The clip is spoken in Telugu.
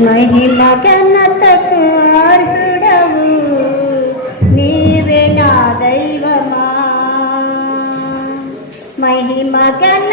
మహిమ ఘనతకు అర్హుడవు. నీవే నా దైవమా. మహిమ ఘన